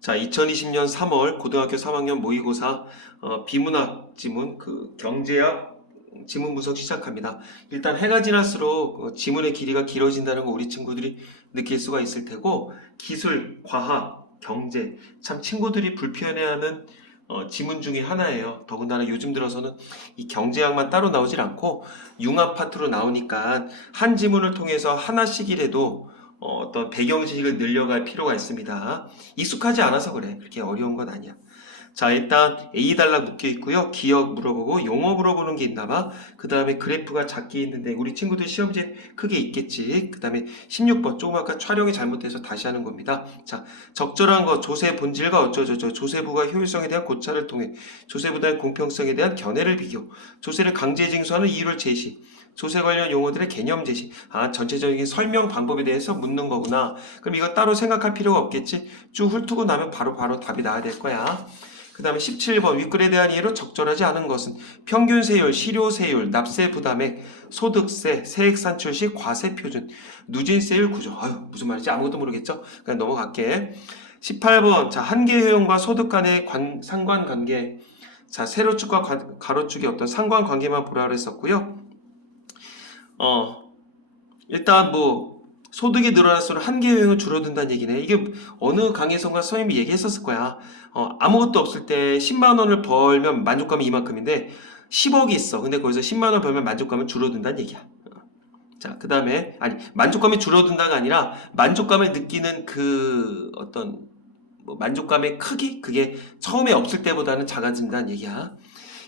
자, 2020년 3월 고등학교 3학년 모의고사 비문학 지문 경제학 지문 분석 시작합니다. 일단 해가 지날수록 지문의 길이가 길어진다는 거 우리 친구들이 느낄 수가 있을 테고, 기술, 과학, 경제 참 친구들이 불편해하는 지문 중에 하나예요. 더군다나 요즘 들어서는 이 경제학만 따로 나오질 않고 융합 파트로 나오니까 한 지문을 통해서 하나씩이라도 어떤 배경 지식을 늘려갈 필요가 있습니다. 익숙하지 않아서 그래. 그렇게 어려운 건 아니야. 자, 일단 A 단락 묶여 있고요. 기억 물어보고 용어 물어보는 게 있나 봐. 그 다음에 그래프가 작게 있는데 우리 친구들 시험지에 크게 있겠지. 그 다음에 16번 조금 아까 촬영이 잘못돼서 다시 하는 겁니다. 자, 적절한 거 조세 본질과 어쩌저쩌 조세부가 효율성에 대한 고찰을 통해 조세부의 공평성에 대한 견해를 비교, 조세를 강제 징수하는 이유를 제시, 조세 관련 용어들의 개념 제시. 전체적인 설명 방법에 대해서 묻는 거구나. 그럼 이거 따로 생각할 필요가 없겠지. 쭉 훑고 나면 바로 답이 나와야 될 거야. 그 다음에 17번 윗글에 대한 이해로 적절하지 않은 것은 평균 세율, 실효 세율, 납세 부담액, 소득세, 세액 산출 시 과세 표준, 누진 세율 구조. 무슨 말인지 아무것도 모르겠죠? 그냥 넘어갈게. 18번 자, 한계효용과 소득 간의 상관관계. 자, 세로축과 가로축의 어떤 상관관계만 보라 그랬었고요. 일단 소득이 늘어날수록 한계효용은 줄어든다는 얘기네. 이게 어느 강의에선가 선생님이 얘기했었을 거야. 아무것도 없을 때 10만 원을 벌면 만족감이 이만큼인데 10억이 있어. 근데 거기서 10만 원 벌면 만족감은 줄어든다는 얘기야. 자, 그 다음에 만족감이 줄어든다가 아니라 만족감을 느끼는 그 어떤 만족감의 크기? 그게 처음에 없을 때보다는 작아진다는 얘기야.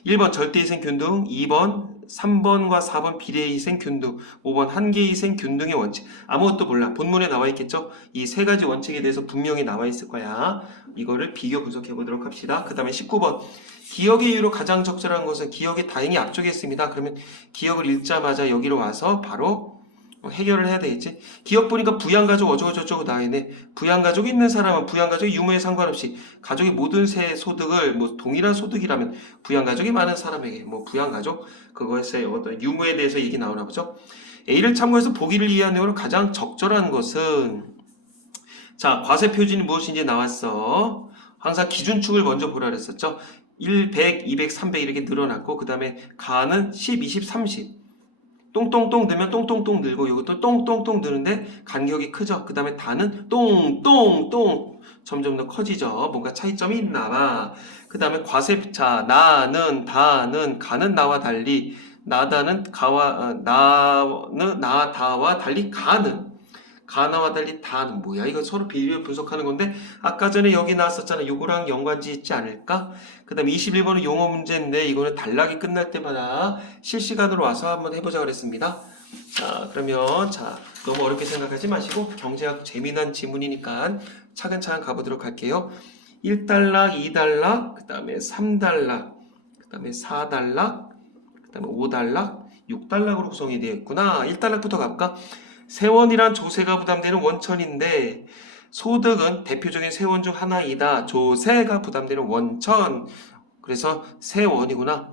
1번 절대희생 균등, 2번 3번과 4번 비례희생 균등, 5번 한계희생 균등의 원칙. 아무것도 몰라. 본문에 나와 있겠죠? 이 세 가지 원칙에 대해서 분명히 나와 있을 거야. 이거를 비교 분석해 보도록 합시다. 그 다음에 19번 기억의 이유로 가장 적절한 것은 기억이 다행히 앞쪽에 있습니다. 그러면 기억을 읽자마자 여기로 와서 바로 해결을 해야 되겠지. 기억 보니까 부양가족 어쩌고저쩌고 나와있네. 부양가족이 있는 사람은 부양가족의 유무에 상관없이 가족의 모든 세 소득을 동일한 소득이라면 부양가족이 많은 사람에게 부양가족 그것의 어떤 유무에 대해서 얘기 나오나 보죠. A를 참고해서 보기를 이해하는 내용으로 가장 적절한 것은, 자, 과세 표준이 무엇인지 나왔어. 항상 기준축을 먼저 보라 그랬었죠. 1, 100, 200, 300 이렇게 늘어났고, 그 다음에 가는 10, 20, 30 똥똥똥 늘면 똥똥똥 늘고, 이것도 똥똥똥 느는데 간격이 크죠. 그 다음에 다는 똥똥똥 점점 더 커지죠. 뭔가 차이점이 있나 봐. 그 다음에 과세, 자, 나는, 다는, 가는 나와 달리, 나다는 가와, 나다와 달리 가는, 가나와 달리 다는 뭐야? 이거 서로 비교 분석하는 건데, 아까 전에 여기 나왔었잖아. 요거랑 연관지 있지 않을까? 그 다음에 21번은 용어 문제인데, 이거는 단락이 끝날 때마다 실시간으로 와서 한번 해보자 그랬습니다. 자, 그러면, 너무 어렵게 생각하지 마시고, 경제학 재미난 지문이니까 차근차근 가보도록 할게요. 1단락, 2단락, 그 다음에 3단락, 그 다음에 4단락, 그 다음에 5단락, 6단락으로 구성이 되어 있구나. 1단락부터 갈까? 세원이란 조세가 부담되는 원천인데 소득은 대표적인 세원 중 하나이다. 조세가 부담되는 원천. 그래서 세원이구나.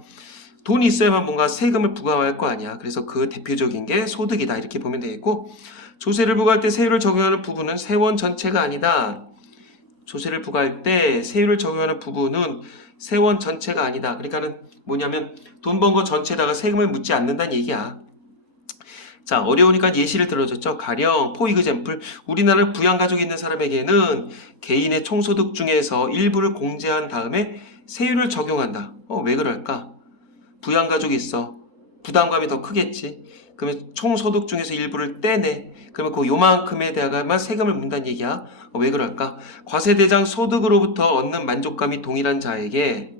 돈이 있어야만 뭔가 세금을 부과할 거 아니야. 그래서 그 대표적인 게 소득이다. 이렇게 보면 되겠고, 조세를 부과할 때 세율을 적용하는 부분은 세원 전체가 아니다. 조세를 부과할 때 세율을 적용하는 부분은 세원 전체가 아니다. 그러니까는 뭐냐면 돈 번 거 전체에다가 세금을 묻지 않는다는 얘기야. 자, 어려우니까 예시를 들어줬죠. 가령 포이그젬플, 우리나라 부양가족이 있는 사람에게는 개인의 총소득 중에서 일부를 공제한 다음에 세율을 적용한다. 왜 그럴까? 부양가족이 있어. 부담감이 더 크겠지. 그러면 총소득 중에서 일부를 떼내. 그러면 그 요만큼에 대해서만 세금을 문다는 얘기야. 왜 그럴까? 과세대상 소득으로부터 얻는 만족감이 동일한 자에게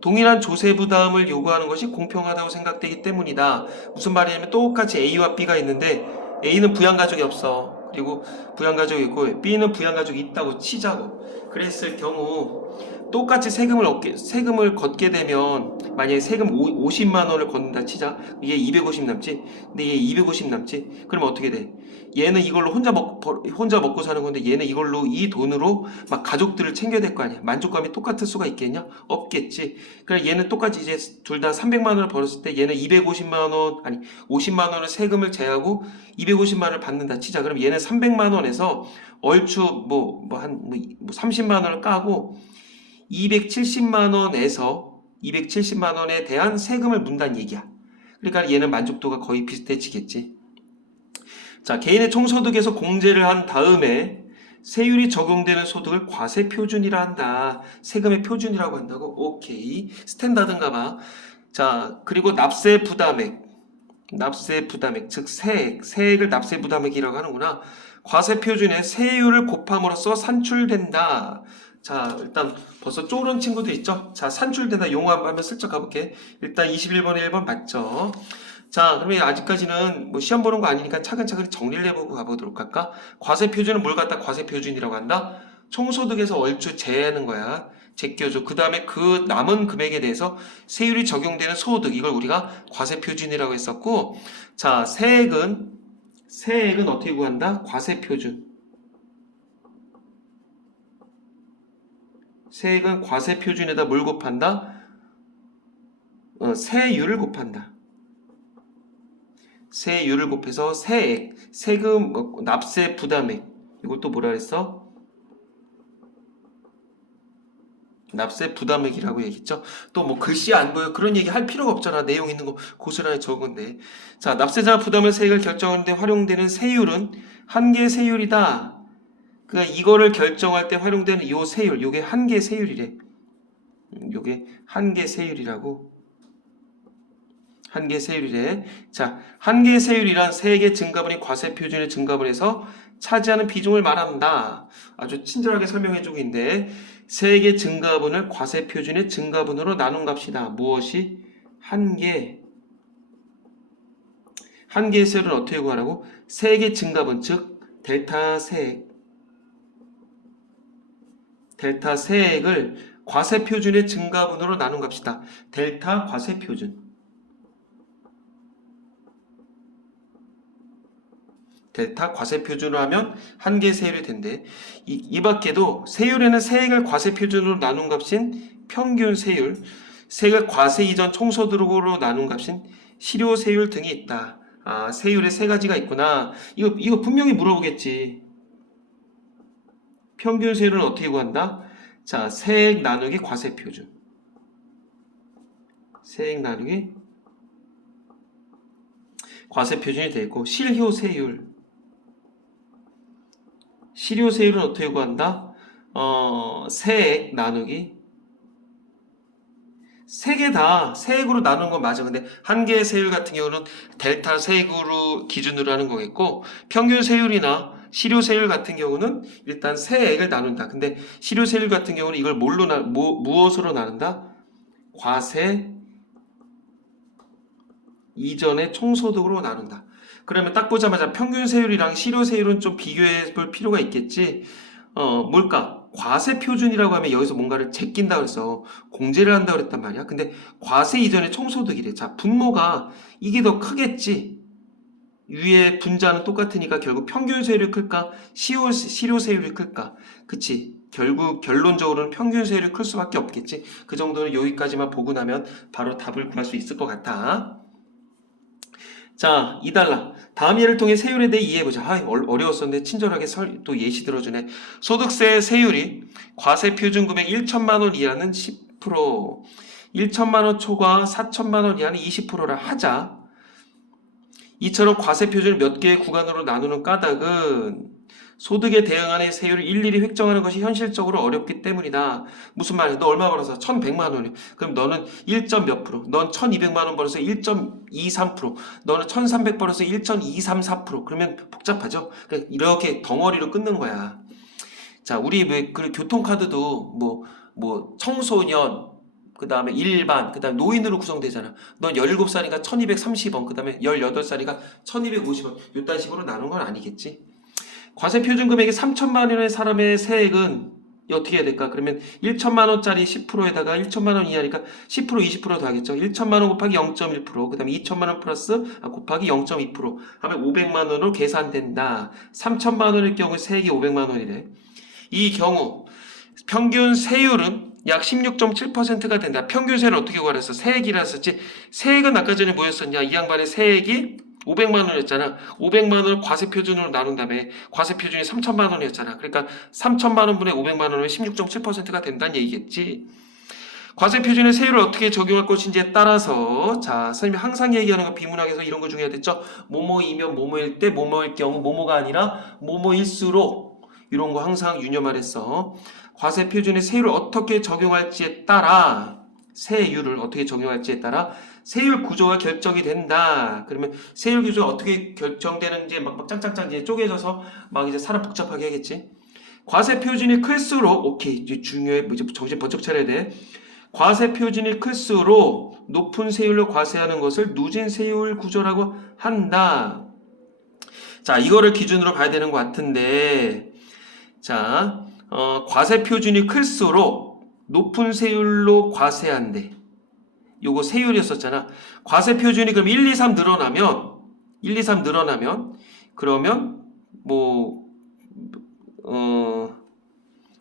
동일한 조세 부담을 요구하는 것이 공평하다고 생각되기 때문이다. 무슨 말이냐면 똑같이 A와 B가 있는데 A는 부양가족이 없어. 그리고 부양가족이 있고 B는 부양가족이 있다고 치자고. 그랬을 경우 똑같이 세금을 걷게 되면 만약에 세금 50만 원을 걷는다 치자. 얘 250 남지? 근데 얘 250 남지? 그러면 어떻게 돼? 얘는 이걸로 혼자 먹고 사는 건데 얘는 이걸로 이 돈으로 막 가족들을 챙겨야 될 거 아니야. 만족감이 똑같을 수가 있겠냐? 없겠지. 그래 얘는 똑같이 이제 둘 다 300만 원을 벌었을 때 얘는 250만 원 아니 50만 원을 세금을 제하고 250만 원을 받는다 치자. 그럼 얘는 300만 원에서 얼추 한 30만 원을 까고 270만 원에 대한 세금을 문다는 얘기야. 그러니까 얘는 만족도가 거의 비슷해지겠지. 자, 개인의 총소득에서 공제를 한 다음에 세율이 적용되는 소득을 과세표준이라 한다. 세금의 표준이라고 한다고? 오케이. 스탠다드인가 봐. 자, 그리고 납세 부담액, 즉 세액을 납세 부담액이라고 하는구나. 과세표준에 세율을 곱함으로써 산출된다. 자, 일단 벌써 쪼른 친구들 있죠? 자, 산출된다 용어 한번 슬쩍 가볼게. 일단 21번에 1번 맞죠? 자, 그러면 아직까지는 뭐 시험 보는 거 아니니까 차근차근 정리를 해보고 가보도록 할까? 과세표준은 뭘 갖다 과세표준이라고 한다? 총소득에서 얼추 제하는 거야. 제껴줘. 그 다음에 그 남은 금액에 대해서 세율이 적용되는 소득, 이걸 우리가 과세표준이라고 했었고, 자, 세액은 어떻게 구한다? 과세표준. 세액은 과세표준에다 뭘 곱한다? 세율을 곱한다. 세율을 곱해서 세액, 세금, 납세 부담액. 이것도 뭐라 그랬어? 납세 부담액이라고 얘기했죠. 또 뭐 글씨 안 보여 그런 얘기 할 필요가 없잖아. 내용 있는 거 고스란히 적은 건데. 자, 납세자 부담의 세액을 결정하는데 활용되는 세율은 한계 세율이다. 그러니까 이거를 결정할 때 활용되는 요 세율, 요게 한계 세율이래. 요게 한계 세율이라고. 한계 세율이래. 자, 한계 세율이란 세액의 증가분이 과세표준의 증가분에서 차지하는 비중을 말한다. 아주 친절하게 설명해주고 있는데 세액의 증가분을 과세표준의 증가분으로 나눈 값이다. 무엇이? 한계 세율은 어떻게 구하라고? 세액의 증가분, 즉 델타 세액을 과세표준의 증가분으로 나눈 값이다. 델타 과세표준. 델타 과세표준으로 하면 한계 세율이 된대. 이 밖에도 세율에는 세액을 과세표준으로 나눈 값인 평균 세율, 세액을 과세 이전 총소득으로 나눈 값인 실효세율 등이 있다. 아, 세율에 세 가지가 있구나. 이거 분명히 물어보겠지. 평균 세율은 어떻게 구한다? 자, 세액 나누기 과세표준. 세액 나누기 과세표준이 되어 있고, 실효세율은 어떻게 구한다? 세액 나누기 세 개 다 세액으로 나누는 건 맞아. 근데 한계 세율 같은 경우는 델타 세액으로 기준으로 하는 거겠고, 평균 세율이나 실효세율 같은 경우는 일단 세액을 나눈다. 근데 실효세율 같은 경우는 이걸 무엇으로 나눈다? 과세 이전의 총소득으로 나눈다. 그러면 딱 보자마자 평균 세율이랑 실효 세율은 좀 비교해 볼 필요가 있겠지. 뭘까? 과세 표준이라고 하면 여기서 뭔가를 제낀다 그래서 공제를 한다 그랬단 말이야. 근데 과세 이전의 총소득이래. 자, 분모가 이게 더 크겠지. 위에 분자는 똑같으니까 결국 평균 세율이 클까? 실효 세율이 클까? 그치? 결국 결론적으로는 평균 세율이 클 수밖에 없겠지. 그 정도는 여기까지만 보고 나면 바로 답을 구할 수 있을 것 같아. 자, 2달러. 다음 예를 통해 세율에 대해 이해해보자. 어려웠었는데 친절하게 또 예시 들어주네. 소득세 세율이 과세 표준 금액 1천만 원 이하는 10%, 1천만 원 초과 4천만 원 이하는 20%라 하자. 이처럼 과세 표준을 몇 개의 구간으로 나누는 까닭은 소득에 대응하는 세율을 일일이 획정하는 것이 현실적으로 어렵기 때문이다. 무슨 말이야? 너 얼마 벌어서? 1,100만 원이야. 그럼 너는 1점 몇 프로? 넌 1,200만 원 벌어서 1.23%. 너는 1,300 벌어서 1.234%. 그러면 복잡하죠? 이렇게 덩어리로 끊는 거야. 자, 우리 왜 그 교통카드도 뭐 청소년, 그 다음에 일반, 그 다음에 노인으로 구성되잖아. 넌 17살이니까 1,230원, 그 다음에 18살이니까 1,250원. 이딴 식으로 나눈 건 아니겠지? 과세 표준 금액이 3천만 원의 사람의 세액은 이거 어떻게 해야 될까? 그러면 1천만 원짜리 10%에다가 1천만 원 이하니까 10% 20% 더하겠죠. 1천만 원 곱하기 0.1%, 그 다음에 2천만 원 플러스 곱하기 0.2% 하면 500만 원으로 계산된다. 3천만 원일 경우 세액이 500만 원이래. 이 경우 평균 세율은 약 16.7%가 된다. 평균 세율을 어떻게 구하랬어? 세액이라 했었지. 세액은 아까 전에 뭐였었냐? 이 양반의 세액이 500만 원이었잖아. 500만 원을 과세 표준으로 나눈 다음에 과세 표준이 3천만 원이었잖아. 그러니까 3천만 원분의 500만 원이면 16.7%가 된다는 얘기겠지. 과세 표준의 세율을 어떻게 적용할 것인지에 따라서 자, 선생님이 항상 얘기하는 거 비문학에서 이런 거 중요해 됐죠? 뭐뭐이면 뭐뭐일 때 뭐뭐일 경우 뭐뭐가 아니라 뭐뭐일수록 이런 거 항상 유념하랬어. 과세 표준의 세율을 어떻게 적용할지에 따라 세율을 어떻게 적용할지에 따라 세율 구조가 결정이 된다. 그러면 세율 구조가 어떻게 결정되는지 막 짱짱짱 이제 쪼개져서 막 이제 사람 복잡하게 하겠지. 과세 표준이 클수록 오케이 이제 중요해. 이제 정신 번쩍 차려야 돼. 과세 표준이 클수록 높은 세율로 과세하는 것을 누진 세율 구조라고 한다. 자, 이거를 기준으로 봐야 되는 것 같은데, 자, 과세 표준이 클수록 높은 세율로 과세한대. 요거 세율이었었잖아. 과세 표준이 그럼 1, 2, 3 늘어나면, 그러면,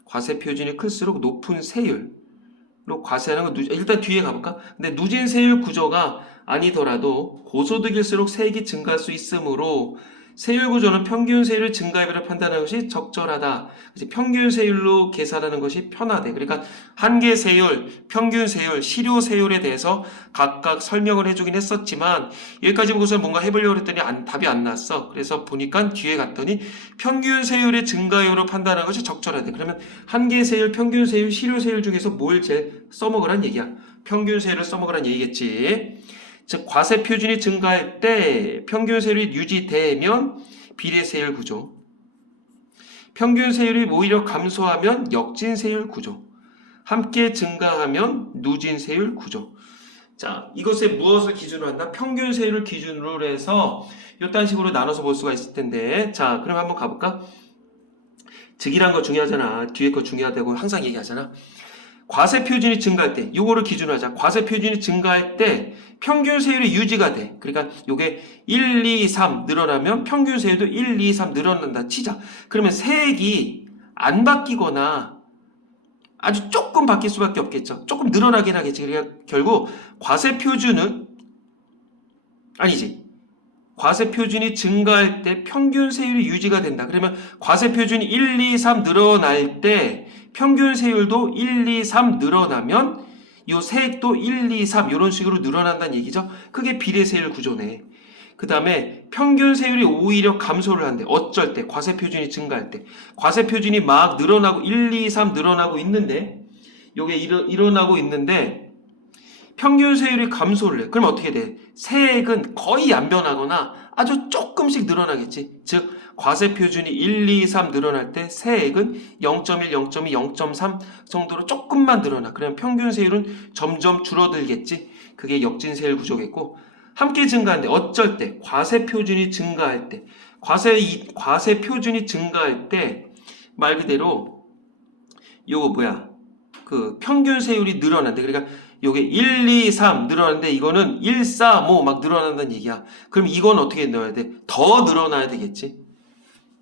과세 표준이 클수록 높은 세율로 과세하는 거, 일단 뒤에 가볼까? 근데 누진 세율 구조가 아니더라도 고소득일수록 세액이 증가할 수 있으므로 세율 구조는 평균 세율을 증가율로 판단하는 것이 적절하다. 평균 세율로 계산하는 것이 편하대. 그러니까 한계 세율, 평균 세율, 실효 세율에 대해서 각각 설명을 해주긴 했었지만 여기까지 보고서 뭔가 해보려고 했더니 답이 안 나왔어. 그래서 보니까 뒤에 갔더니 평균 세율의 증가율로 판단하는 것이 적절하대. 그러면 한계 세율, 평균 세율, 실효 세율 중에서 뭘 제일 써먹으란 얘기야? 평균 세율을 써먹으란 얘기겠지. 즉 과세 표준이 증가할 때 평균 세율이 유지되면 비례 세율 구조, 평균 세율이 오히려 감소하면 역진 세율 구조, 함께 증가하면 누진 세율 구조. 자, 이것에 무엇을 기준으로 한다? 평균 세율을 기준으로 해서 이딴 식으로 나눠서 볼 수가 있을 텐데, 자, 그럼 한번 가볼까? 즉이란 거 중요하잖아. 뒤에 거 중요하다고 항상 얘기하잖아. 과세 표준이 증가할 때, 요거를 기준으로 하자. 과세 표준이 증가할 때 평균 세율이 유지가 돼. 그러니까 요게 1, 2, 3 늘어나면 평균 세율도 1, 2, 3 늘어난다 치자. 그러면 세액이 안 바뀌거나 아주 조금 바뀔 수밖에 없겠죠. 조금 늘어나긴 하겠지. 그러니까 결국 과세 표준은 아니지. 과세 표준이 증가할 때 평균 세율이 유지가 된다. 그러면 과세 표준이 1, 2, 3 늘어날 때 평균 세율도 1, 2, 3 늘어나면 요 세액도 1, 2, 3 이런 식으로 늘어난다는 얘기죠. 그게 비례 세율 구조네. 그 다음에 평균 세율이 오히려 감소를 한대. 어쩔 때? 과세 표준이 증가할 때. 과세 표준이 막 늘어나고 1, 2, 3 늘어나고 있는데 요게 일어나고 있는데 평균 세율이 감소를 해. 그럼 어떻게 돼? 세액은 거의 안 변하거나 아주 조금씩 늘어나겠지. 즉 과세 표준이 1, 2, 3 늘어날 때 세액은 0.1, 0.2, 0.3 정도로 조금만 늘어나. 그러면 평균 세율은 점점 줄어들겠지. 그게 역진 세율 구조겠고, 함께 증가하는데 어쩔 때? 과세 표준이 증가할 때. 과세 표준이 증가할 때 말 그대로 요거 뭐야? 그 평균 세율이 늘어난대. 그러니까 요게 1, 2, 3 늘어나는데 이거는 1, 4, 5 막 늘어난다는 얘기야. 그럼 이건 어떻게 넣어야 돼? 더 늘어나야 되겠지.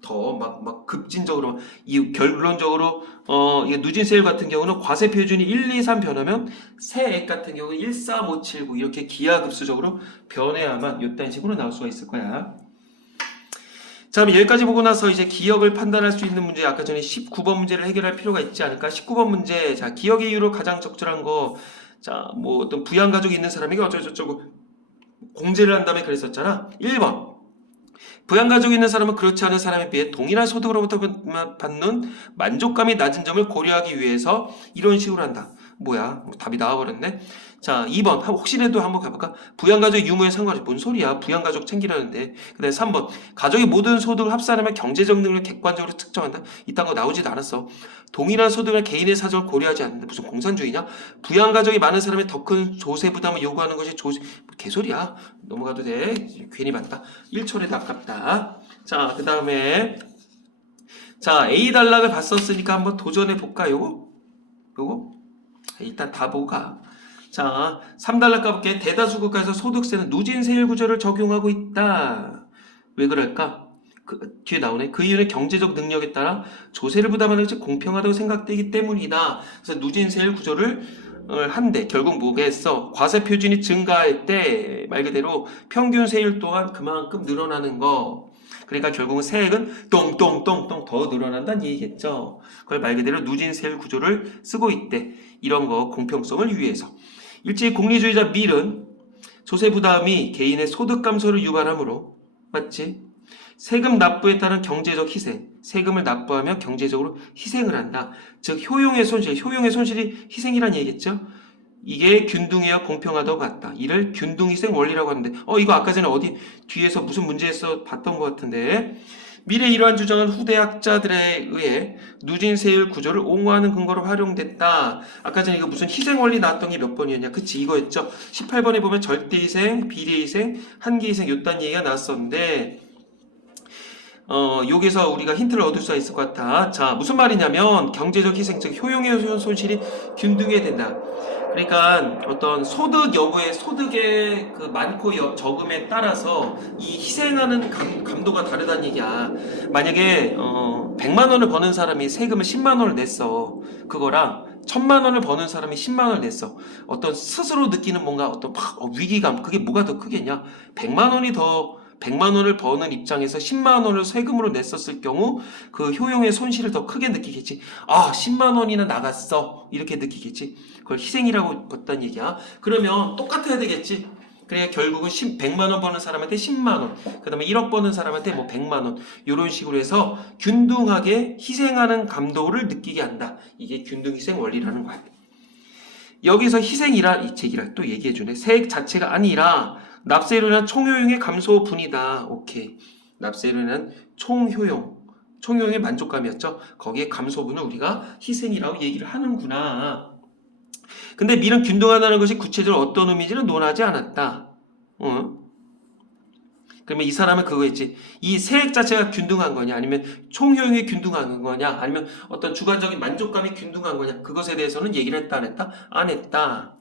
더 막 급진적으로 이 결론적으로 이게 누진 세율 같은 경우는 과세 표준이 1, 2, 3 변하면 세액 같은 경우는 1, 4, 5, 7, 9 이렇게 기하급수적으로 변해야만 이딴 식으로 나올 수가 있을 거야. 자, 그럼 여기까지 보고 나서 이제 기억을 판단할 수 있는 문제, 아까 전에 19번 문제를 해결할 필요가 있지 않을까? 19번 문제, 자, 기억의 이유로 가장 적절한 거, 자, 뭐 어떤 부양가족이 있는 사람에게 어쩌고저쩌고 공제를 한 다음에 그랬었잖아. 1번. 부양가족이 있는 사람은 그렇지 않은 사람에 비해 동일한 소득으로부터 받는 만족감이 낮은 점을 고려하기 위해서 이런 식으로 한다. 뭐야? 답이 나와버렸네. 자, 2번. 혹시라도 한번 가볼까? 부양가족 유무에 상관없이 뭔 소리야? 부양가족 챙기라는데. 그 다음에 3번. 가족의 모든 소득을 합산하면 경제적 능력을 객관적으로 측정한다. 이딴 거 나오지도 않았어. 동일한 소득을 개인의 사정을 고려하지 않는다. 무슨 공산주의냐? 부양가족이 많은 사람의 더 큰 조세 부담을 요구하는 것이 개소리야. 넘어가도 돼. 괜히 봤다. 1초라도 아깝다. 자, 그 다음에 자, A 단락을 봤었으니까 한번 도전해 볼까, 요거? 일단 다 보고 가. 자, 3단락 가볼게. 대다수 국가에서 소득세는 누진세율 구조를 적용하고 있다. 왜 그럴까? 뒤에 나오네. 그 이유는 경제적 능력에 따라 조세를 부담하는 것이 공평하다고 생각되기 때문이다. 그래서 누진세율 구조를 한데 결국 뭐겠어? 과세 표준이 증가할 때 말 그대로 평균 세율 또한 그만큼 늘어나는 거. 그러니까 결국은 세액은 똥똥똥똥 더 늘어난다는 얘기겠죠. 그걸 말 그대로 누진세율 구조를 쓰고 있대. 이런 거 공평성을 위해서. 일제히 공리주의자 밀은 조세 부담이 개인의 소득 감소를 유발하므로 맞지? 세금 납부에 따른 경제적 희생, 세금을 납부하며 경제적으로 희생을 한다. 즉 효용의 손실이 희생이란 얘기겠죠? 이게 균등해야 공평하다고 봤다. 이를 균등희생 원리라고 하는데 이거 아까 전에 어디 뒤에서 무슨 문제에서 봤던 것 같은데 미래 이러한 주장은 후대 학자들에 의해 누진세율 구조를 옹호하는 근거로 활용됐다. 아까 전에 이거 무슨 희생 원리 나왔던 게 몇 번이었냐? 그치 이거였죠. 18번에 보면 절대희생, 비례희생, 한계희생 요딴 얘기가 나왔었는데 여기서 우리가 힌트를 얻을 수가 있을 것 같아. 자, 무슨 말이냐면 경제적 희생, 즉 효용의 손실이 균등해야 된다. 그러니까 어떤 소득 여부의 소득의 그 많고 적음에 따라서 이 희생하는 감도가 다르다는 얘기야. 만약에 100만 원을 버는 사람이 세금을 10만 원을 냈어. 그거랑 1000만 원을 버는 사람이 10만 원을 냈어. 어떤 스스로 느끼는 뭔가 어떤 위기감, 그게 뭐가 더 크겠냐? 100만 원을 버는 입장에서 10만 원을 세금으로 냈었을 경우 그 효용의 손실을 더 크게 느끼겠지. 10만 원이나 나갔어. 이렇게 느끼겠지. 그걸 희생이라고 봤다는 얘기야. 그러면 똑같아야 되겠지. 그래 결국은 100만 원 버는 사람한테 10만 원, 그 다음에 1억 버는 사람한테 뭐 100만 원 이런 식으로 해서 균등하게 희생하는 감도를 느끼게 한다. 이게 균등희생 원리라는 거야. 여기서 희생이라 이 제기라 또 얘기해주네. 세액 자체가 아니라 납세로 인한 총효용의 감소분이다. 오케이. 납세로 인한 총효용의 만족감이었죠. 거기에 감소분을 우리가 희생이라고 얘기를 하는구나. 근데 밀은 균등하다는 것이 구체적으로 어떤 의미인지는 논하지 않았다. 그러면 이 사람은 그거 있지. 이 세액 자체가 균등한 거냐, 아니면 총효용이 균등한 거냐, 아니면 어떤 주관적인 만족감이 균등한 거냐, 그것에 대해서는 얘기를 했다, 안 했다? 안 했다.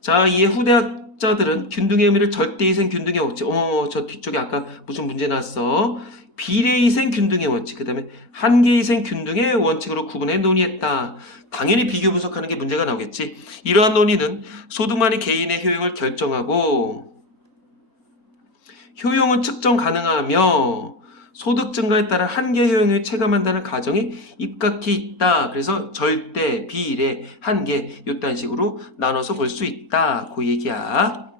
자, 이에 후대학자들은 균등의 의미를 절대희생 균등의 원칙, 저 뒤쪽에 아까 무슨 문제 나왔어? 비례희생 균등의 원칙, 그 다음에 한계희생 균등의 원칙으로 구분해 논의했다. 당연히 비교 분석하는 게 문제가 나오겠지. 이러한 논의는 소득만이 개인의 효용을 결정하고 효용은 측정 가능하며 소득 증가에 따라 한계 효용을 체감한다는 가정이 입각해 있다. 그래서 절대, 비례, 한계 요딴 식으로 나눠서 볼 수 있다. 그 얘기야.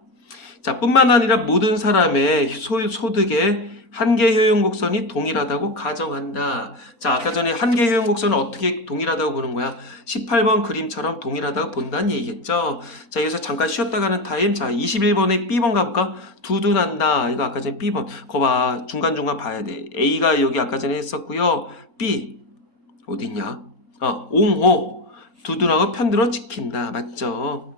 자, 뿐만 아니라 모든 사람의 소득의 한계 효용 곡선이 동일하다고 가정한다. 자, 아까 전에 한계 효용 곡선은 어떻게 동일하다고 보는 거야? 18번 그림처럼 동일하다고 본다는 얘기겠죠. 자, 여기서 잠깐 쉬었다 가는 타임. 자, 21번에 B번 가볼까? 두둔한다. 이거 아까 전에 B번. 거 봐. 중간중간 봐야 돼. A가 여기 아까 전에 했었고요. B. 어딨냐? 옹호. 두둔하고 편들어 지킨다. 맞죠?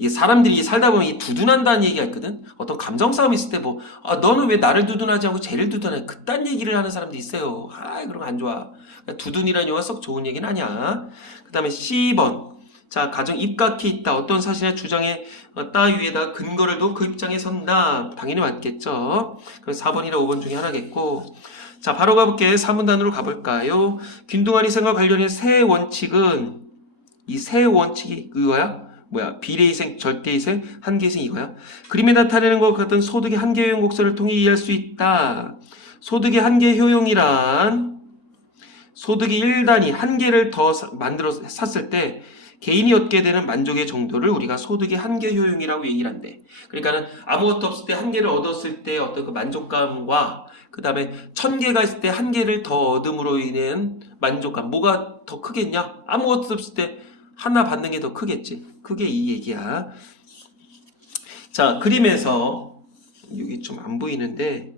이게 사람들이 살다 보면 이 두둔한다는 얘기가 있거든. 어떤 감정 싸움이 있을 때 너는 왜 나를 두둔하지 않고 쟤를 두둔해? 그딴 얘기를 하는 사람도 있어요. 그런 거 안 좋아. 그러니까 두둔이라는 용어가 썩 좋은 얘기는 아니야. 그 다음에 C번. 자, 가정 입각해 있다. 어떤 사실이나 주장에 따위에다 근거를 두고 그 입장에 선다. 당연히 맞겠죠. 그럼 4번이나 5번 중에 하나겠고. 자, 바로 가볼게. 3문단으로 가볼까요? 균등한 희생과 관련된 세 원칙은 이 세 원칙이 그거야? 비례희생, 절대희생, 한계희생 이거야. 그림에 나타내는 것 같은 소득의 한계 효용 곡선을 통해 이해할 수 있다. 소득의 한계 효용이란 소득이 1단위 한 개를 더 만들어 샀을 때 개인이 얻게 되는 만족의 정도를 우리가 소득의 한계 효용이라고 얘기를 한대. 그러니까는 아무것도 없을 때 한 개를 얻었을 때 어떤 그 만족감과 그 다음에 1000개가 있을 때 한 개를 더 얻음으로 인한 만족감, 뭐가 더 크겠냐? 아무것도 없을 때 하나 받는 게 더 크겠지. 그게 이 얘기야. 자, 그림에서 여기 좀 안 보이는데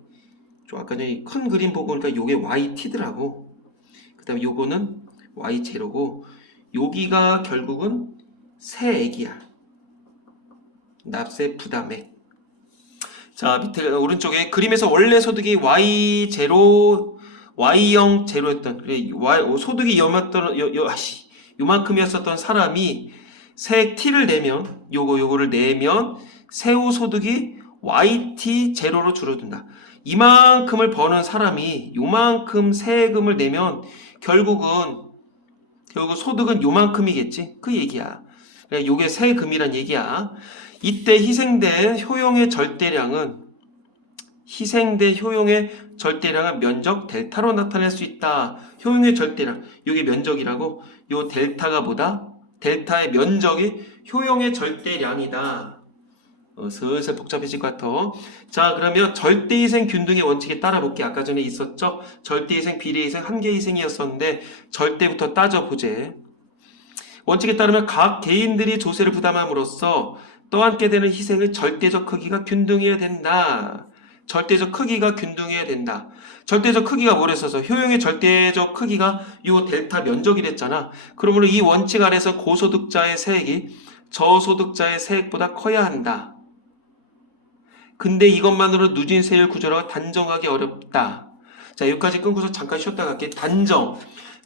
좀 아까 전에 큰 그림 보고 보니까 요게 YT더라고. 그 다음에 요거는 Y0고 여기가 결국은 세액이야. 납세 부담액. 자, 밑에 오른쪽에 그림에서 원래 소득이 Y0 Y형 제로였던, 그래, 소득이 요만큼이었었던 사람이 세액 T를 내면, 요거를 내면, 세후 소득이 YT 제로로 줄어든다. 이만큼을 버는 사람이 요만큼 세금을 내면 결국 소득은 요만큼이겠지. 그 얘기야. 그래, 요게 세금이란 얘기야. 이때 희생된 효용의 절대량은 면적 델타로 나타낼 수 있다. 효용의 절대량, 요게 면적이라고. 요 델타가 뭐다? 델타의 면적이 효용의 절대량이다. 슬슬 복잡해질 것 같아. 자, 그러면 절대희생 균등의 원칙에 따라볼게. 아까 전에 있었죠? 절대희생, 비례희생, 한계희생이었었는데 절대부터 따져보재. 원칙에 따르면 각 개인들이 조세를 부담함으로써 떠안게 되는 희생의 절대적 크기가 균등해야 된다. 절대적 크기가 균등해야 된다. 절대적 크기가 뭐랬어서 효용의 절대적 크기가 요 델타 면적이랬잖아. 그러므로 이 원칙 아래서 고소득자의 세액이 저소득자의 세액보다 커야 한다. 근데 이것만으로 누진세율 구조라고 단정하기 어렵다. 자, 여기까지 끊고서 잠깐 쉬었다 갈게. 단정.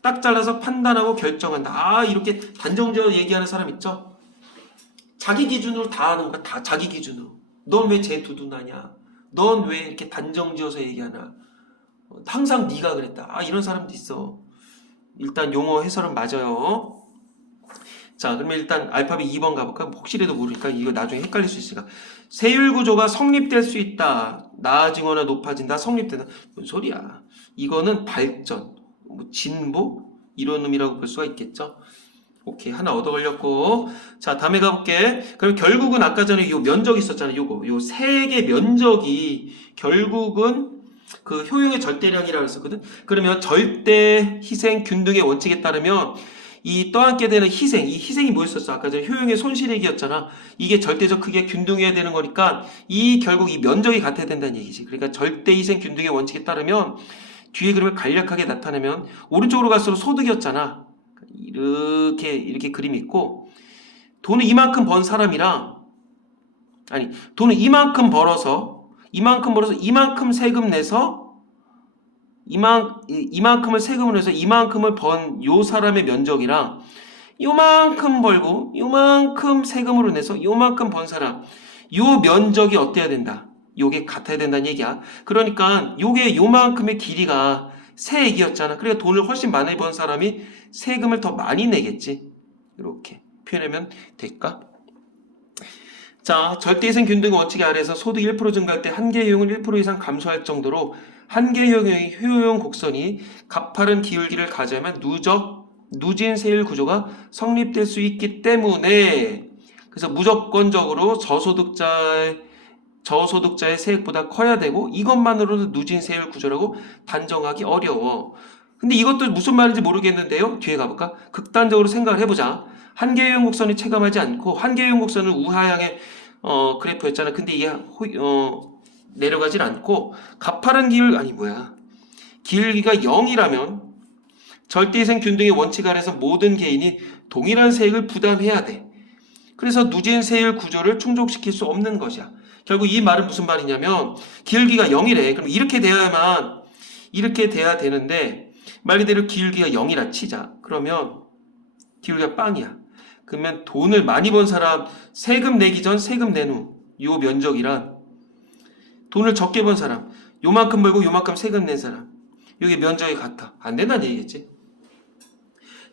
딱 잘라서 판단하고 결정한다. 아, 이렇게 단정지어 얘기하는 사람 있죠? 자기 기준으로 다 하는 거야. 다 자기 기준으로. 넌 왜 쟤 두둔하냐? 넌 왜 이렇게 단정지어서 얘기하나? 항상 네가 그랬다. 아, 이런 사람도 있어. 일단 용어 해설은 맞아요. 자, 그러면 일단 알파벳 2번 가볼까? 혹시라도 모르니까 이거 나중에 헷갈릴 수 있으니까. 세율 구조가 성립될 수 있다. 나아지거나 높아진다. 성립된다. 뭔 소리야? 이거는 발전, 진보 이런 의미라고 볼 수가 있겠죠. 오케이, 하나 얻어 걸렸고. 자, 다음에 가볼게. 그럼 결국은 아까 전에 요 면적이 있었잖아요. 요 세액의 면적이 결국은 그 효용의 절대량이라고 했었거든. 그러면 절대 희생 균등의 원칙에 따르면 이 떠안게 되는 희생, 이 희생이 뭐였었어? 아까 전에 효용의 손실액이었잖아. 이게 절대적 크기에 균등해야 되는 거니까 결국 이 면적이 같아야 된다는 얘기지. 그러니까 절대 희생 균등의 원칙에 따르면 뒤에 그림을 간략하게 나타내면 오른쪽으로 갈수록 소득이었잖아. 이렇게 그림이 있고, 돈을 이만큼 번 사람이랑, 돈을 이만큼 벌어서 이만큼 세금 내서 이만큼을 세금을 내서 이만큼을 번 요 사람의 면적이랑 요만큼 벌고 요만큼 세금으로 내서 요만큼 번 사람, 요 면적이 어때야 된다? 요게 같아야 된다는 얘기야. 그러니까 요게 요만큼의 길이가 세액이었잖아. 그러니까 돈을 훨씬 많이 번 사람이 세금을 더 많이 내겠지. 이렇게 표현하면 될까? 자, 절대희생 균등 원칙 아래에서 소득 1% 증가할 때 한계효용은 1% 이상 감소할 정도로 한계효용의 효용 곡선이 가파른 기울기를 가져야만 누진세율 구조가 성립될 수 있기 때문에, 그래서 무조건적으로 저소득자의 세액보다 커야 되고 이것만으로도 누진세율 구조라고 단정하기 어려워. 근데 이것도 무슨 말인지 모르겠는데요. 뒤에 가볼까? 극단적으로 생각을 해보자. 한계효용 곡선이 체감하지 않고, 한계효용 곡선은 우하향의 그래프였잖아. 근데 이게 내려가질 않고 가파른 길기가 0이라면 절대희생 균등의 원칙 아래서 모든 개인이 동일한 세액을 부담해야 돼. 그래서 누진세율 구조를 충족시킬 수 없는 것이야. 결국 이 말은 무슨 말이냐면 기울기가 0이래. 그럼 이렇게 돼야 되는데 말 그대로 기울기가 0이라 치자. 그러면 기울기가 빵이야. 그러면 돈을 많이 번 사람, 세금 내기 전 세금 낸 후 요 면적이란 돈을 적게 번 사람, 요만큼 벌고 요만큼 세금 낸 사람, 요게 면적이 같아. 안 된다는 얘기겠지.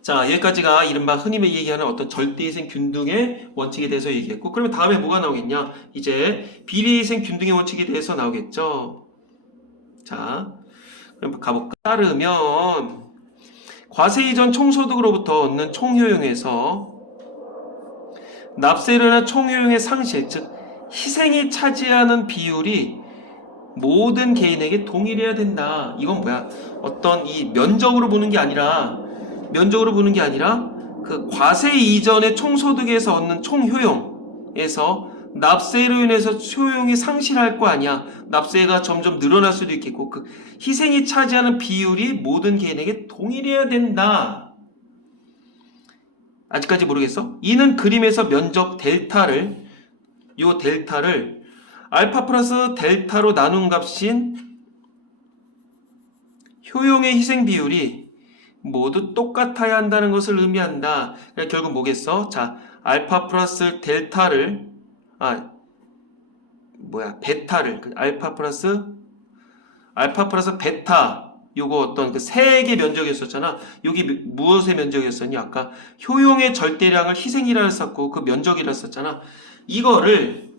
자, 여기까지가 이른바 흔히 얘기하는 어떤 절대희생 균등의 원칙에 대해서 얘기했고, 그러면 다음에 뭐가 나오겠냐? 이제 비례희생 균등의 원칙에 대해서 나오겠죠. 자, 그럼 가볼까? 따르면 과세 이전 총소득으로부터 얻는 총효용에서 납세료나 총효용의 상실, 즉 희생이 차지하는 비율이 모든 개인에게 동일해야 된다. 이건 뭐야? 어떤 이 면적으로 보는 게 아니라 그 과세 이전의 총소득에서 얻는 총효용에서 납세로 인해서 효용이 상실할 거 아니야. 납세가 점점 늘어날 수도 있겠고, 그 희생이 차지하는 비율이 모든 개인에게 동일해야 된다. 아직까지 모르겠어? 이는 그림에서 면적 델타를 알파 플러스 델타로 나눈 값인 효용의 희생 비율이 모두 똑같아야 한다는 것을 의미한다. 그러니까 결국 뭐겠어? 자, 알파 플러스 델타를 베타를 알파 플러스 베타 요거 어떤 그 세의 면적이었었잖아. 여기 무엇의 면적이었었니? 아까 효용의 절대량을 희생이라 했었고 그 면적이라 했었잖아. 이거를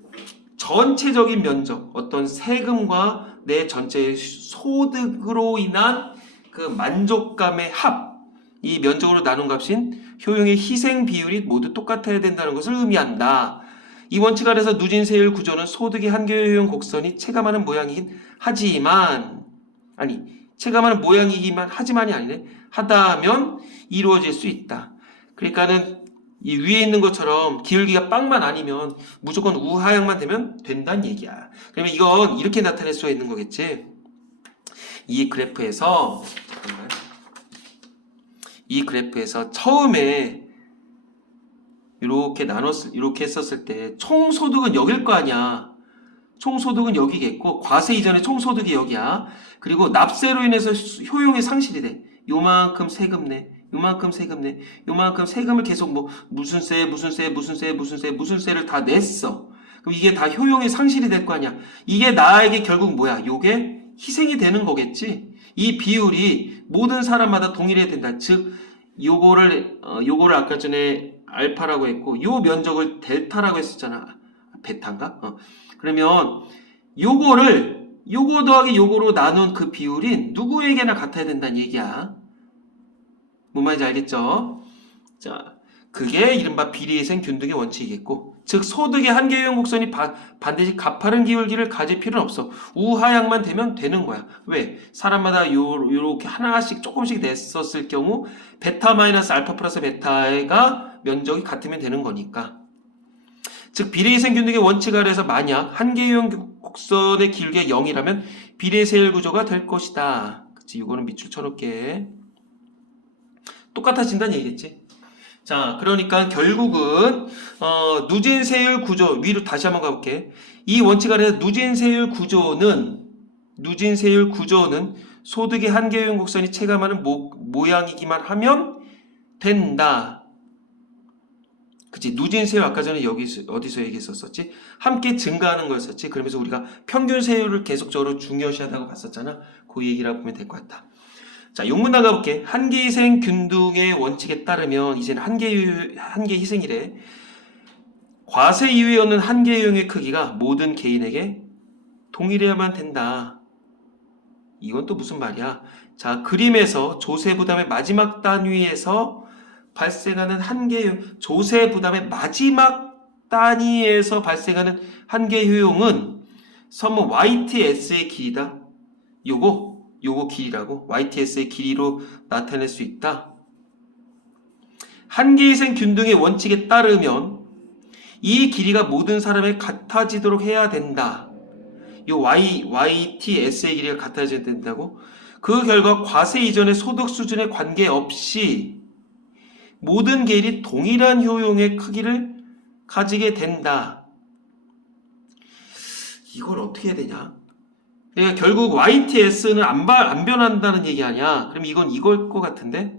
전체적인 면적, 어떤 세금과 내 전체의 소득으로 인한 그 만족감의 합, 이 면적으로 나눈 값인 효용의 희생 비율이 모두 똑같아야 된다는 것을 의미한다. 이 원칙 아래서 누진세율 구조는 소득의 한계효용 곡선이 체감하는 모양이긴 하지만 체감하는 모양이기만 하지만이 아니네. 하다면 이루어질 수 있다. 그러니까는 이 위에 있는 것처럼 기울기가 빵만 아니면 무조건 우하향만 되면 된다는 얘기야. 그러면 이건 이렇게 나타낼 수가 있는 거겠지. 이 그래프에서 처음에 이렇게 했었을 때 총소득은 여길 거 아니야. 총소득은 여기겠고 과세 이전에 총소득이 여기야. 그리고 납세로 인해서 효용의 상실이 돼. 요만큼 세금 내. 요만큼 세금을 계속 무슨 세를 다 냈어. 그럼 이게 다 효용의 상실이 될 거 아니야. 이게 나에게 결국 뭐야? 요게 희생이 되는 거겠지. 이 비율이 모든 사람마다 동일해야 된다. 즉 요거를 아까 전에 알파라고 했고 요 면적을 델타라고 했었잖아. 베타인가? 그러면 요거 더하기 요거로 나눈 그 비율이 누구에게나 같아야 된다는 얘기야. 뭔 말인지 알겠죠? 자, 그게 이른바 비례희생 균등의 원칙이겠고, 즉 소득의 한계효용 곡선이 반드시 가파른 기울기를 가질 필요는 없어. 우하향만 되면 되는 거야. 왜? 사람마다 요렇게 하나씩 조금씩 냈었을 경우 베타 마이너스 알파 플러스 베타가 면적이 같으면 되는 거니까. 즉 비례희생 균등의 원칙 아래에서 만약 한계효용 곡선의 기울기가 0이라면 비례세율 구조가 될 것이다. 그치? 이거는 밑줄 쳐놓을게. 똑같아진다는 얘기겠지. 자, 그러니까 결국은 누진세율 구조 위로 다시 한번 가볼게. 이 원칙 아래서 누진세율 구조는 소득의 한계효용 곡선이 체감하는 모양이기만 하면 된다. 그치? 누진세율 아까 전에 여기 어디서 얘기했었지? 함께 증가하는 거였었지. 그러면서 우리가 평균세율을 계속적으로 중요시하다고 봤었잖아. 그 얘기라고 보면 될 것 같다. 자, 용문 나가볼게. 한계희생 균등의 원칙에 따르면 이제는 한계희생이래. 과세 이후에 얻는 한계효용의 크기가 모든 개인에게 동일해야만 된다. 이건 또 무슨 말이야? 자, 그림에서 조세 부담의 마지막 단위에서 발생하는 조세 부담의 마지막 단위에서 발생하는 한계효용은 선분 YTS의 길이다. 요거 길이라고 YTS의 길이로 나타낼 수 있다. 한계희생 균등의 원칙에 따르면 이 길이가 모든 사람에 같아지도록 해야 된다. 요 YTS의 길이가 같아져야 된다고? 그 결과 과세 이전의 소득 수준에 관계없이 모든 계열이 동일한 효용의 크기를 가지게 된다. 이걸 어떻게 해야 되냐? 그러니까 결국 YTS는 안 변한다는 얘기 아니야. 그럼 이건 이걸 것 같은데?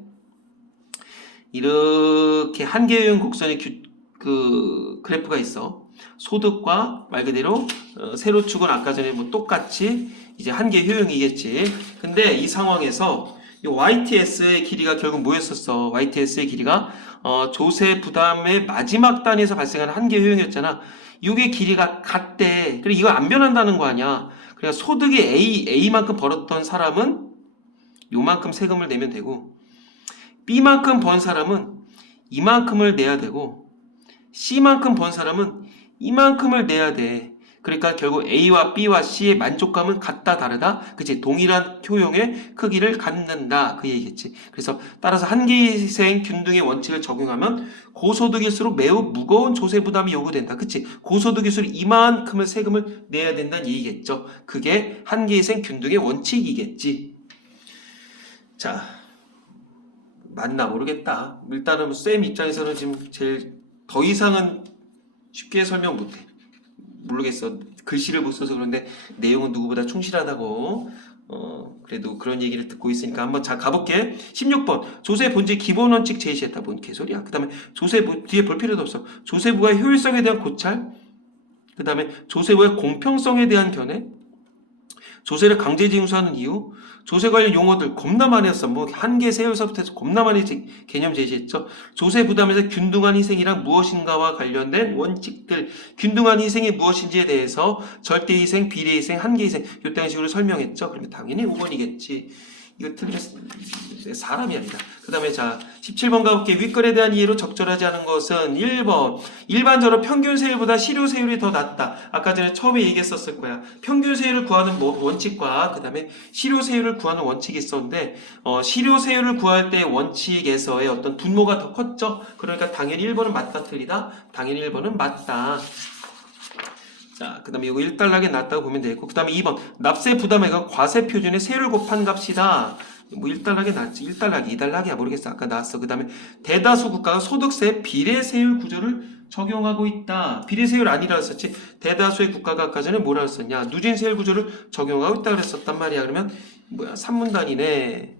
이렇게 한계효용 곡선의 그래프가 있어. 소득과 말 그대로 세로축은 아까 전에 똑같이 이제 한계효용이겠지. 근데 이 상황에서 이 YTS의 길이가 결국 뭐였었어? YTS의 길이가 조세 부담의 마지막 단위에서 발생하는 한계효용이었잖아. 이게 길이가 같대. 그리고 이거 안 변한다는 거 아니야. 그러니까 소득이 A만큼 벌었던 사람은 요만큼 세금을 내면 되고 B만큼 번 사람은 이만큼을 내야 되고 C만큼 번 사람은 이만큼을 내야 돼. 그러니까 결국 A와 B와 C의 만족감은 같다 다르다. 그치? 동일한 효용의 크기를 갖는다. 그 얘기겠지. 그래서 따라서 한계희생 균등의 원칙을 적용하면 고소득일수록 매우 무거운 조세 부담이 요구된다. 그치? 고소득일수록 이만큼의 세금을 내야 된다는 얘기겠죠. 그게 한계희생 균등의 원칙이겠지. 자, 맞나 모르겠다. 일단은 쌤 입장에서는 지금 제일 더 이상은 쉽게 설명 못해. 모르겠어. 글씨를 못 써서 그런데 내용은 누구보다 충실하다고 그래도 그런 얘기를 듣고 있으니까 한번 자 가볼게. 16번 조세 본질 기본 원칙 제시했다. 뭔 개소리야. 그 다음에 조세부 뒤에 볼 필요도 없어. 조세부가 효율성에 대한 고찰, 그 다음에 조세부의 공평성에 대한 견해, 조세를 강제 징수하는 이유, 조세 관련 용어들 겁나 많이 했어. 뭐 한계 세율서부터 해서 겁나 많이 개념 제시했죠. 조세 부담에서 균등한 희생이란 무엇인가와 관련된 원칙들, 균등한 희생이 무엇인지에 대해서 절대 희생, 비례 희생, 한계 희생 이딴 식으로 설명했죠. 그러면 당연히 5번이겠지. 이거 틀리면 사람이 아니다. 그 다음에 자 17번 가볼게. 윗글에 대한 이해로 적절하지 않은 것은 1번 일반적으로 평균 세율보다 실효 세율이 더 낮다. 아까 전에 처음에 얘기했었을 거야. 평균 세율을 구하는 원칙과 그 다음에 실효 세율을 구하는 원칙이 있었는데 실효 세율을 구할 때 원칙에서의 어떤 분모가 더 컸죠. 그러니까 당연히 1번은 맞다 틀리다. 당연히 1번은 맞다. 자, 그 다음에 이거 1달러게 낮다고 보면 되고, 그 다음에 2번 납세 부담액은 과세 표준의 세율을 곱한 값이다. 뭐 1달러게 낮지. 1달러게 2달러게야 모르겠어. 아까 나왔어. 그 다음에 대다수 국가가 소득세 비례 세율 구조를 적용하고 있다. 비례 세율 아니라 했었지. 대다수의 국가가 아까 전에 뭐라 했었냐. 누진 세율 구조를 적용하고 있다 그랬었단 말이야. 그러면 뭐야 산문단이네.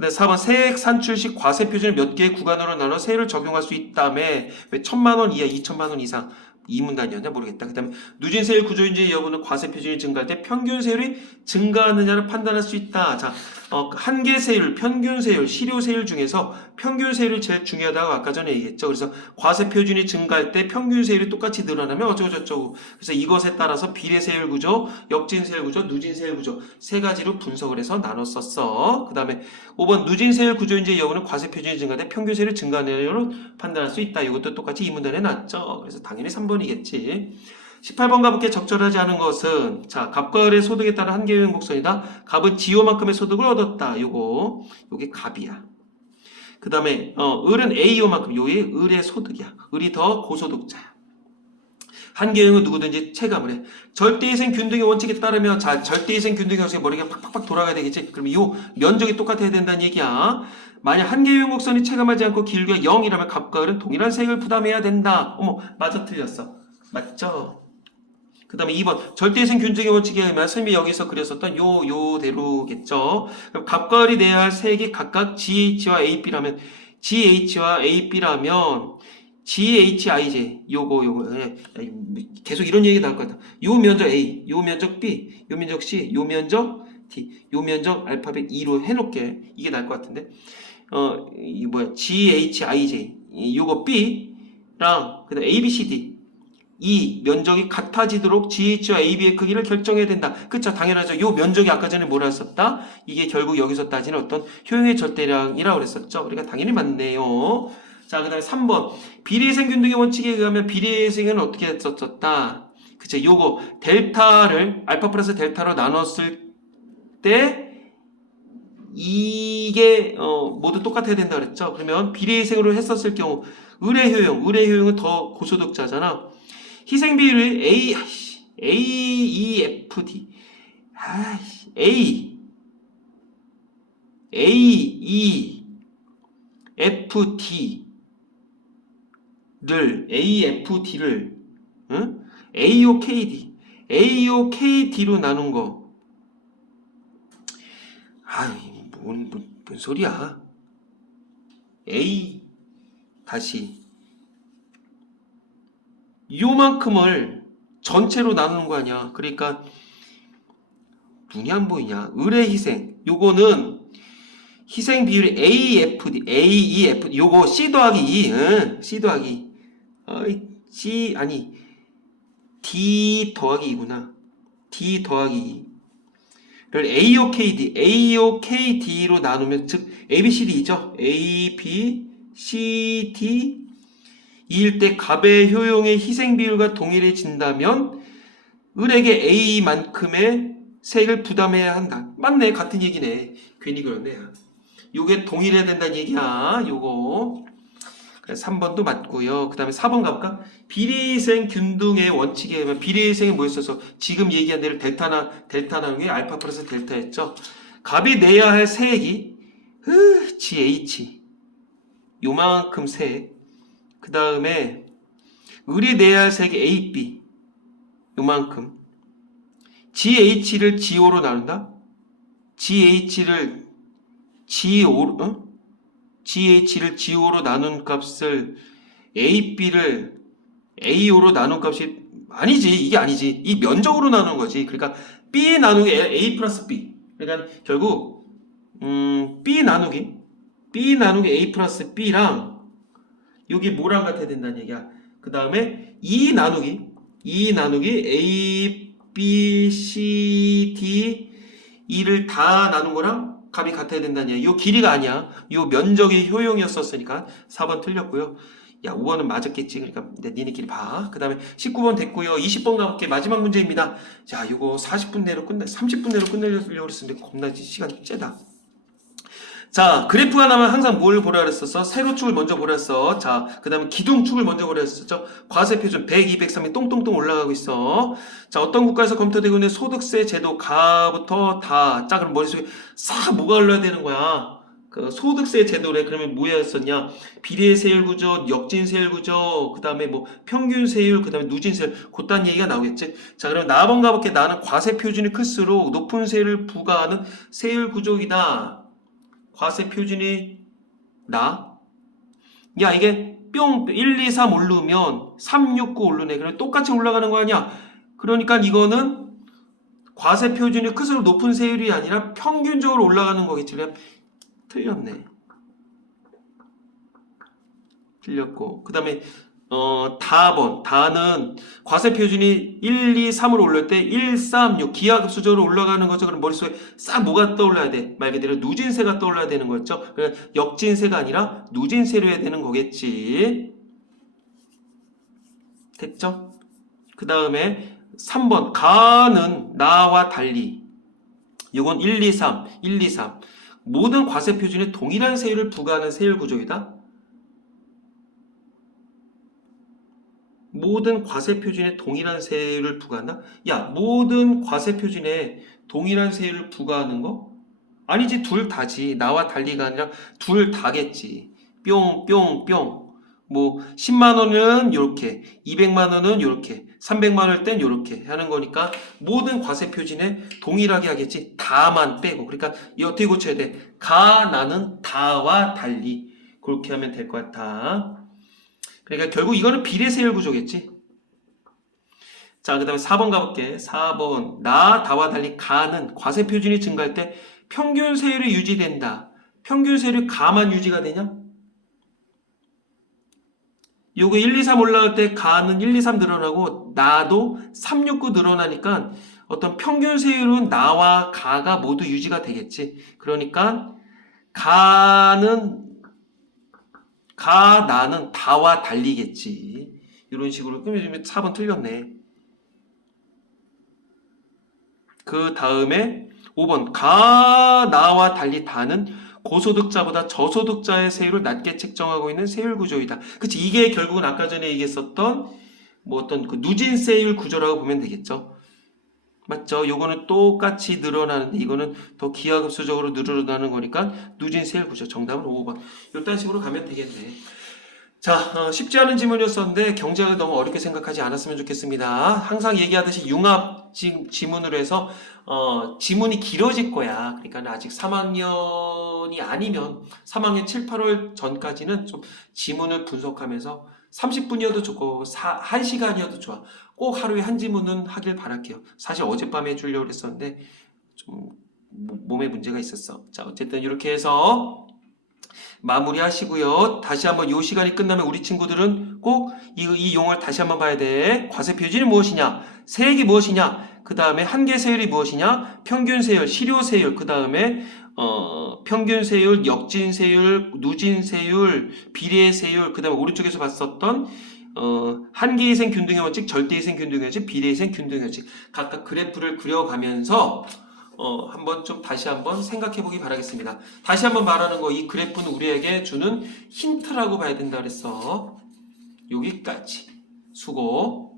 네, 4번 세액 산출 시 과세 표준을 몇 개의 구간으로 나눠 세율을 적용할 수 있다며. 왜 1,000만 원 이하 2,000만 원 이상 이문단이었냐 모르겠다. 그 다음에 누진 세율 구조인지 여부는 과세 표준이 증가할 때 평균 세율이 증가하느냐를 판단할 수 있다. 자, 한계 세율, 평균 세율, 실효 세율 중에서 평균 세율이 제일 중요하다고 아까 전에 얘기했죠. 그래서 과세 표준이 증가할 때 평균 세율이 똑같이 늘어나면 어쩌고저쩌고. 그래서 이것에 따라서 비례 세율 구조, 역진 세율 구조, 누진 세율 구조 세 가지로 분석을 해서 나눴었어. 그 다음에 5번 누진 세율 구조인지 여부는 과세 표준이 증가할 때 평균 세율이 증가하느냐로 판단할 수 있다. 이것도 똑같이 이 문단에 놨죠. 그래서 당연히 3번이겠지. 18번 가볼게. 적절하지 않은 것은 자 갑과 을의 소득에 따른 한계유형 곡선이다. 갑은 지호만큼의 소득을 얻었다. 요게 갑이야. 그 다음에 을은 A요만큼 요게 을의 소득이야. 을이 더 고소득자야. 한계유형은 누구든지 체감을 해. 절대희생 균등의 원칙에 따르면 자 절대희생 균등의 원칙에 머리가 팍팍팍 돌아가야 되겠지. 그럼 요 면적이 똑같아야 된다는 얘기야. 만약 한계유형 곡선이 체감하지 않고 길이가 0이라면 갑과 을은 동일한 세액을 부담해야 된다. 어머 맞아 틀렸어. 맞죠? 그 다음에 2번 절대희생 균등의 원칙에 의하면 선생님이 여기서 그렸었던 요대로겠죠. 그럼 갑과 을이 내야 할 세액이 각각 GH와 AB라면 GH와 AB라면 GHIJ 요거 계속 이런 얘기 나올 것 같아. 요 면적 A, 요 면적 B, 요 면적 C, 요 면적 D, 요 면적 알파벳 E로 해놓게 이게 나을 것 같은데 이 뭐야 GHIJ 요거 B랑 그다음 ABCD 이 면적이 같아지도록 GH와 AB의 크기를 결정해야 된다. 그쵸? 당연하죠. 요 면적이 아까 전에 뭐라 했었다? 이게 결국 여기서 따지는 어떤 효용의 절대량이라고 그랬었죠. 그러니까 당연히 맞네요. 자, 그 다음에 3번. 비례희생 균등의 원칙에 의하면 비례희생은 어떻게 했었다? 그쵸? 요거 델타를 알파 플러스 델타로 나눴을 때 이게 모두 똑같아야 된다 그랬죠. 그러면 비례희생으로 했었을 경우 의뢰 효용은 더 고소득자잖아. 희생 비율을 AEFD AEFD를 응? AOKD로 나눈 거. 뭔 소리야? A 다시 요만큼을 전체로 나누는 거 아니야. 그러니까 눈이 안 보이냐. 의뢰 희생 요거는 희생 비율이 AEFD 요거 C 더하기 2 C 더하기 C 아니 D 더하기 2구나. D 더하기 2를 AOKD로 나누면 즉 ABCD죠. ABCD 이일 때 갑의 효용의 희생 비율과 동일해진다면 을에게 A만큼의 세액을 부담해야 한다. 맞네. 같은 얘기네. 괜히 그러네. 요게 동일해야 된다는 얘기야. 요거 3번도 맞고요. 그 다음에 4번 가볼까? 비례희생 균등의 원칙에 의하면 비례희생이 뭐였어서 지금 얘기한 대로 델타 나누는 게 알파 플러스 델타였죠. 갑이 내야 할 세액이 GH 요만큼 세액 그 다음에 을이 내야 할 세액이 AB 요만큼 GH를 GO로 나눈다? GH를 G5, GH를 G5로 나눈 값을 AB를 A5로 나눈 값이 아니지. 이게 아니지. 이 면적으로 나누는 거지. 그러니까 B 나누기 A 플러스 B. 그러니까 결국 B 나누기 A 플러스 B랑 여기 뭐랑 같아야 된다는 얘기야. 그 다음에 2 나누기 A, B, C, D 2를 다 나눈 거랑 값이 같아야 된다는 얘기야. 이 길이가 아니야. 이 면적의 효용이었었으니까 4번 틀렸고요. 야, 5번은 맞았겠지. 그러니까 니네끼리 봐. 그 다음에 19번 됐고요. 20번 가볼게. 마지막 문제입니다. 자, 이거 40분 내로 30분 내로 끝내려고 했었는데 겁나 시간 째다. 자, 그래프가 나면 항상 뭘 보라 그랬었어? 세로축을 먼저 보라 했어. 자, 그 다음에 기둥축을 먼저 보라 했었죠. 과세표준 100, 200, 3이 똥똥똥 올라가고 있어. 자, 어떤 국가에서 검토되고 있는 소득세 제도 가부터 다. 자, 그럼 머릿속에 싹 뭐가 흘러야 되는 거야? 그 소득세 제도래. 그러면 뭐였었냐? 비례 세율 구조, 역진 세율 구조, 그 다음에 뭐 평균 세율, 그 다음에 누진 세율, 그딴 얘기가 나오겠지. 자, 그럼 나번 가볼게. 나는 과세 표준이 클수록 높은 세율을 부과하는 세율 구조이다. 과세 표준이 나? 야, 이게 뿅 1, 2, 3 오르면 3, 6, 9 오르네. 그럼 똑같이 올라가는 거 아니야? 그러니까 이거는 과세 표준이 클수록 높은 세율이 아니라 평균적으로 올라가는 거겠지. 그냥 틀렸네. 틀렸고. 그 다음에 다는 과세 표준이 1, 2, 3으로 올릴 때 1, 3, 6 기하급수적으로 올라가는 거죠. 그럼 머릿속에 싹 뭐가 떠올라야 돼? 말 그대로 누진세가 떠올라야 되는 거였죠. 그냥 역진세가 아니라 누진세로 해야 되는 거겠지. 됐죠? 그 다음에 3번 가는 나와 달리 이건 1, 2, 3 모든 과세 표준에 동일한 세율을 부과하는 세율 구조이다. 모든 과세 표준에 동일한 세율을 부과한다? 야, 모든 과세 표준에 동일한 세율을 부과하는 거? 아니지, 둘 다지. 나와 달리가 아니라 둘 다겠지. 뿅뿅뿅. 뭐 10만 원은 요렇게, 200만 원은 요렇게, 300만 원일 땐 요렇게 하는 거니까 모든 과세 표준에 동일하게 하겠지. 다만 빼고. 그러니까 이 어떻게 고쳐야 돼? 나는 다와 달리. 그렇게 하면 될 것 같아. 그러니까 결국 이거는 비례세율 구조겠지. 자, 그 다음에 4번 가볼게. 4번 다와 달리 가는 과세 표준이 증가할 때 평균 세율이 유지된다. 평균 세율이 가만 유지가 되냐? 요거 1, 2, 3 올라갈 때 가는 1, 2, 3 늘어나고 나도 3, 6, 9 늘어나니까 어떤 평균 세율은 나와 가가 모두 유지가 되겠지. 그러니까 나는 다와 달리겠지. 이런 식으로. 그러면 4번 틀렸네. 그 다음에 5번 나와 달리 다는 고소득자보다 저소득자의 세율을 낮게 책정하고 있는 세율 구조이다. 그치? 이게 결국은 아까 전에 얘기했었던 뭐 어떤 그 누진세율 구조라고 보면 되겠죠. 맞죠? 요거는 똑같이 늘어나는데 이거는 더 기하급수적으로 늘어나는 거니까 누진세율 구조. 정답은 5번. 이딴 식으로 가면 되겠네. 자, 쉽지 않은 질문이었었는데 경제학을 너무 어렵게 생각하지 않았으면 좋겠습니다. 항상 얘기하듯이 융합 지문으로 해서 지문이 길어질 거야. 그러니까 아직 3학년이 아니면 3학년 7, 8월 전까지는 좀 지문을 분석하면서 30분이어도 좋고 1시간이어도 좋아. 꼭 하루에 한 지문은 하길 바랄게요. 사실 어젯밤에 해주려고 했었는데 좀 몸에 문제가 있었어. 자, 어쨌든 이렇게 해서 마무리 하시고요. 다시 한번 이 시간이 끝나면 우리 친구들은 꼭 이 용어를 다시 한번 봐야 돼. 과세 표준이 무엇이냐? 세액이 무엇이냐? 그 다음에 한계 세율이 무엇이냐? 평균 세율, 실효 세율, 그 다음에 평균 세율, 역진 세율, 누진 세율, 비례 세율, 그 다음에 오른쪽에서 봤었던 한계희생 균등의 원칙, 절대희생 균등의 원칙, 비례희생 균등의 원칙 각각 그래프를 그려가면서 한번 좀 다시 한번 생각해 보기 바라겠습니다. 다시 한번 말하는 거, 이 그래프는 우리에게 주는 힌트라고 봐야 된다 그랬어. 여기까지. 수고.